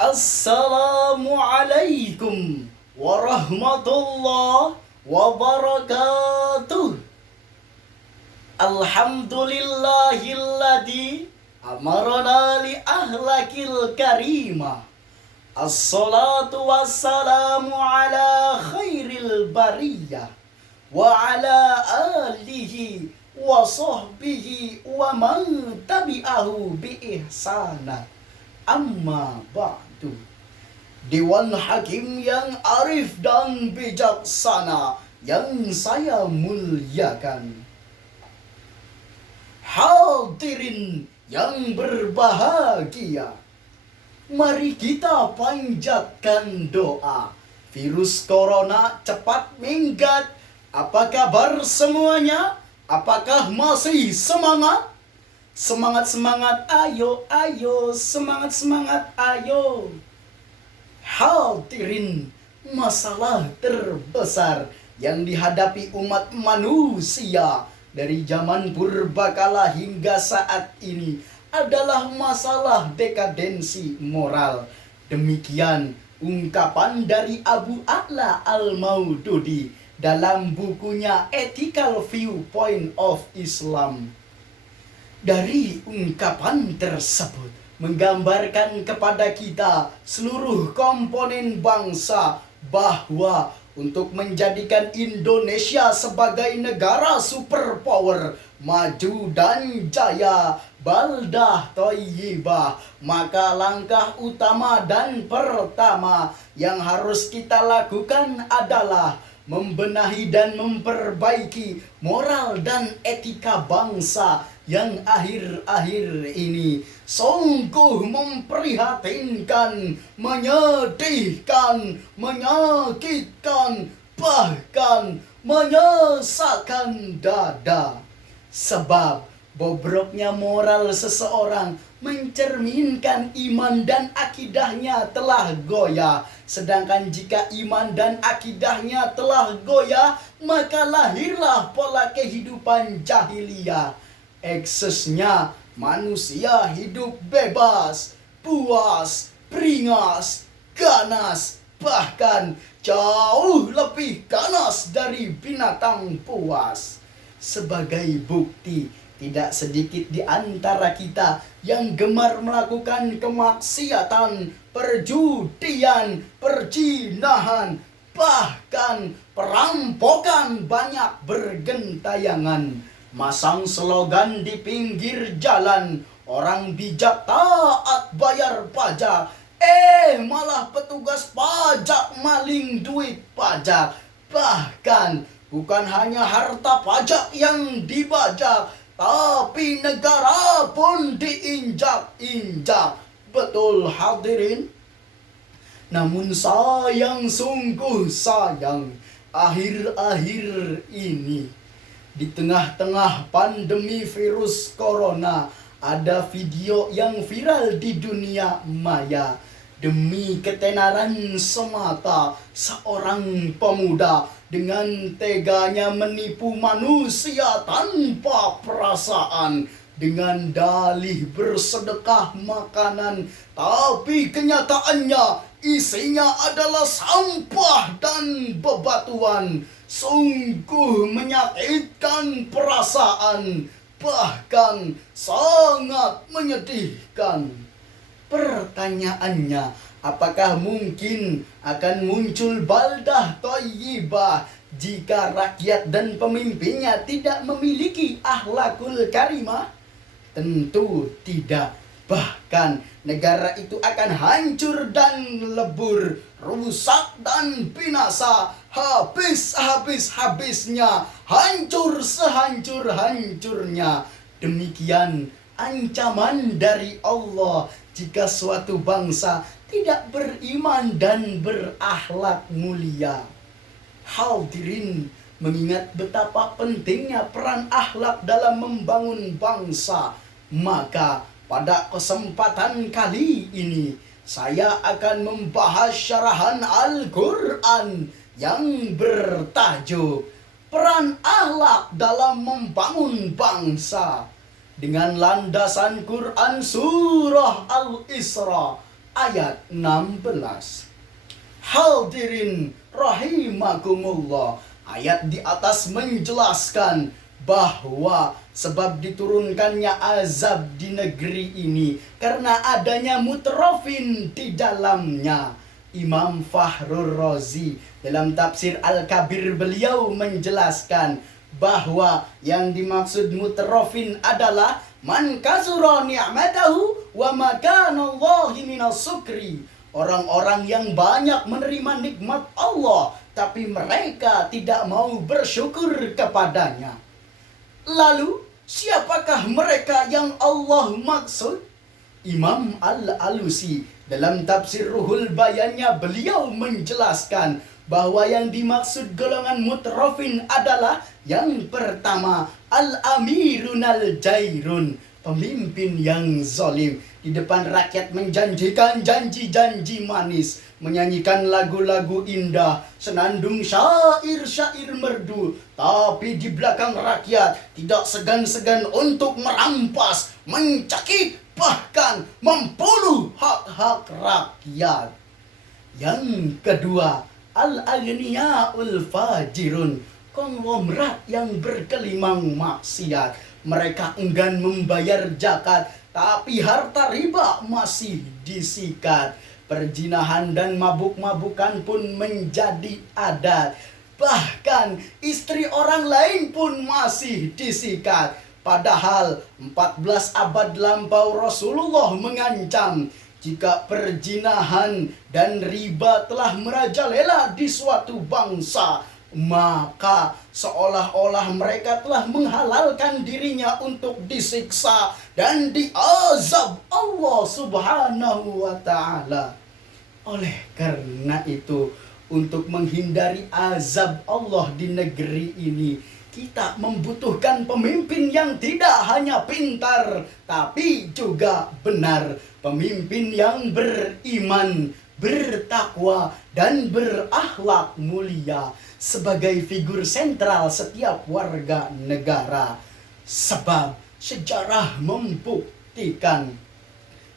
Assalamualaikum warahmatullahi wabarakatuh. Alhamdulillahilladzi amarna li ahlakil karimah. Assalatu wassalamu ala khairil bariyah wa ala alihi wa sahbihi wa man tabi'ahu bi ihsana. Amma ba'du. Dewan Hakim yang arif dan bijaksana yang saya muliakan, hadirin yang berbahagia, mari kita panjatkan doa virus corona cepat minggat. Apa kabar semuanya? Apakah masih semangat? Semangat, ayo, semangat, ayo. Hadirin, masalah terbesar yang dihadapi umat manusia dari zaman purbakala hingga saat ini adalah masalah dekadensi moral. Demikian ungkapan dari Abu A'la Al-Maududi dalam bukunya Ethical Viewpoint of Islam. Dari ungkapan tersebut menggambarkan kepada kita seluruh komponen bangsa bahwa untuk menjadikan Indonesia sebagai negara superpower, maju dan jaya, baldah thayyibah, maka langkah utama dan pertama yang harus kita lakukan adalah membenahi dan memperbaiki moral dan etika bangsa yang akhir-akhir ini sungguh memprihatinkan, menyedihkan, menyakitkan, bahkan menyesakkan dada. Sebab bobroknya moral seseorang mencerminkan iman dan akidahnya telah goyah. Sedangkan jika iman dan akidahnya telah goyah, maka lahirlah pola kehidupan jahiliyah. Eksesnya manusia hidup bebas, puas, beringas, ganas, bahkan jauh lebih ganas dari binatang puas. Sebagai bukti, tidak sedikit di antara kita yang gemar melakukan kemaksiatan, perjudian, perzinahan, bahkan perampokan banyak bergentayangan. Masang slogan di pinggir jalan, orang bijak taat bayar pajak, malah petugas pajak maling duit pajak. Bahkan bukan hanya harta pajak yang dibajak, tapi negara pun diinjak-injak. Betul hadirin? Namun sayang, sungguh sayang, akhir-akhir ini di tengah-tengah pandemi virus corona, ada video yang viral di dunia maya. Demi ketenaran semata, seorang pemuda dengan teganya menipu manusia tanpa perasaan dengan dalih bersedekah makanan, tapi kenyataannya isinya adalah sampah dan bebatuan. Sungguh menyakitkan perasaan, bahkan sangat menyedihkan. Pertanyaannya, apakah mungkin akan muncul baldah thayyibah jika rakyat dan pemimpinnya tidak memiliki akhlakul karimah? Tentu tidak. Bahkan negara itu akan hancur dan lebur, rusak dan binasa, habis-habisnya, hancur sehancur-hancurnya. Demikian ancaman dari Allah jika suatu bangsa tidak beriman dan berakhlak mulia. Hadirin, mengingat betapa pentingnya peran akhlak dalam membangun bangsa, maka pada kesempatan kali ini saya akan membahas syarahan Al-Quran yang bertajuk Peran Akhlak dalam Membangun Bangsa, dengan landasan Quran Surah Al-Isra ayat 16. Hadirin rahimakumullah, ayat di atas menjelaskan bahwa sebab diturunkannya azab di negeri ini karena adanya mutrafin di dalamnya. Imam Fakhrur Razi dalam tafsir Al-Kabir beliau menjelaskan bahwa yang dimaksud mutrafin adalah man kasura ni'matahu wa makanallahi minas sukri. Orang-orang yang banyak menerima nikmat Allah tapi mereka tidak mau bersyukur kepadanya. Lalu siapakah mereka yang Allah maksud? Imam Al-Alusi dalam tafsir Ruhul Bayannya beliau menjelaskan bahwa yang dimaksud golongan mutrafin adalah yang pertama al-amirun al-jairun, pemimpin yang zalim, di depan rakyat menjanjikan janji-janji manis, menyanyikan lagu-lagu indah, senandung syair-syair merdu, tapi di belakang rakyat tidak segan-segan untuk merampas, mencekik, bahkan membunuh hak-hak rakyat. Yang kedua, al-aghniya'ul fajirun, konglomerat yang berkelimang maksiat. Mereka enggan membayar zakat, tapi harta riba masih disikat. Perzinahan dan mabuk-mabukan pun menjadi adat. Bahkan istri orang lain pun masih disikat. Padahal 14 abad lampau Rasulullah mengancam jika perzinahan dan riba telah merajalela di suatu bangsa, maka seolah-olah mereka telah menghalalkan dirinya untuk disiksa dan diazab Allah Subhanahu wa ta'ala. Oleh karena itu, untuk menghindari azab Allah di negeri ini, kita membutuhkan pemimpin yang tidak hanya pintar tapi juga benar, pemimpin yang beriman, bertakwa, dan berakhlak mulia sebagai figur sentral setiap warga negara. Sebab sejarah membuktikan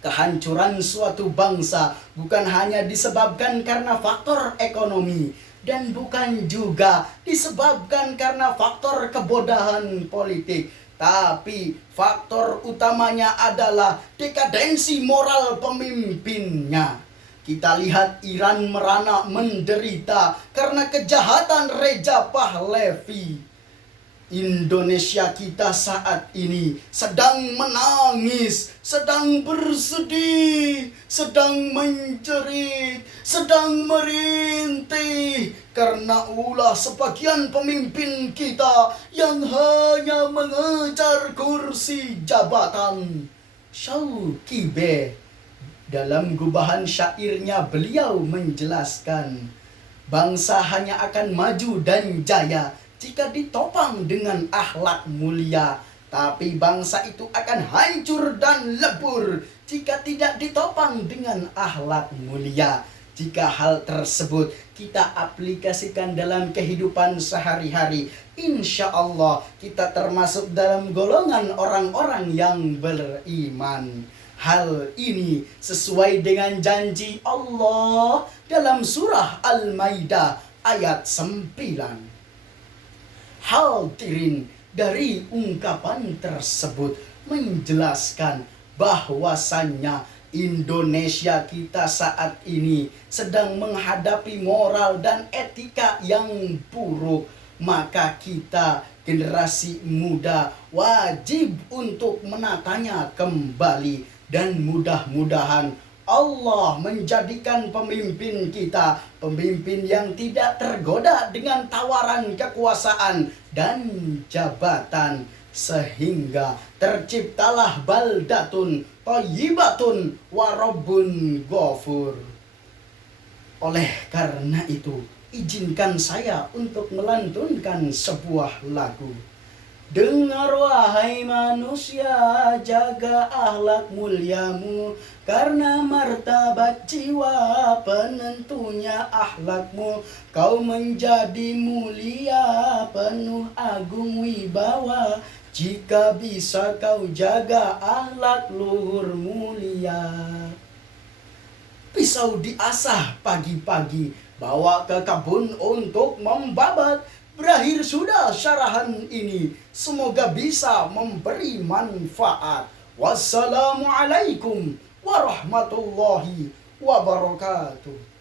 kehancuran suatu bangsa bukan hanya disebabkan karena faktor ekonomi dan bukan juga disebabkan karena faktor kebodohan politik, tapi faktor utamanya adalah dekadensi moral pemimpinnya. Kita lihat Iran merana menderita karena kejahatan Reza Pahlavi. Indonesia kita saat ini sedang menangis, sedang bersedih, sedang menjerit, sedang merintih karena ulah sebagian pemimpin kita yang hanya mengejar kursi jabatan. Syauqi B dalam gubahan syairnya beliau menjelaskan, bangsa hanya akan maju dan jaya jika ditopang dengan akhlak mulia, tapi bangsa itu akan hancur dan lebur jika tidak ditopang dengan akhlak mulia. Jika hal tersebut kita aplikasikan dalam kehidupan sehari-hari, insya Allah kita termasuk dalam golongan orang-orang yang beriman. Hal ini sesuai dengan janji Allah dalam surah Al-Maidah ayat 9. Hadirin, dari ungkapan tersebut menjelaskan bahwasannya Indonesia kita saat ini sedang menghadapi moral dan etika yang buruk. Maka kita generasi muda wajib untuk menatanya kembali, dan mudah-mudahan Allah menjadikan pemimpin kita pemimpin yang tidak tergoda dengan tawaran kekuasaan dan jabatan, sehingga terciptalah baldatun thayyibatun wa rabbun ghafur. Oleh karena itu, izinkan saya untuk melantunkan sebuah lagu. Dengar wahai manusia, jaga akhlak muliamu, karena martabat jiwa penentunya akhlakmu. Kau menjadi mulia, penuh agung wibawa, jika bisa kau jaga akhlak luhur mulia. Pisau diasah pagi-pagi, bawa ke kebun untuk membabat. Berakhir sudah syarahan ini, semoga bisa memberi manfaat. Wassalamualaikum warahmatullahi wabarakatuh.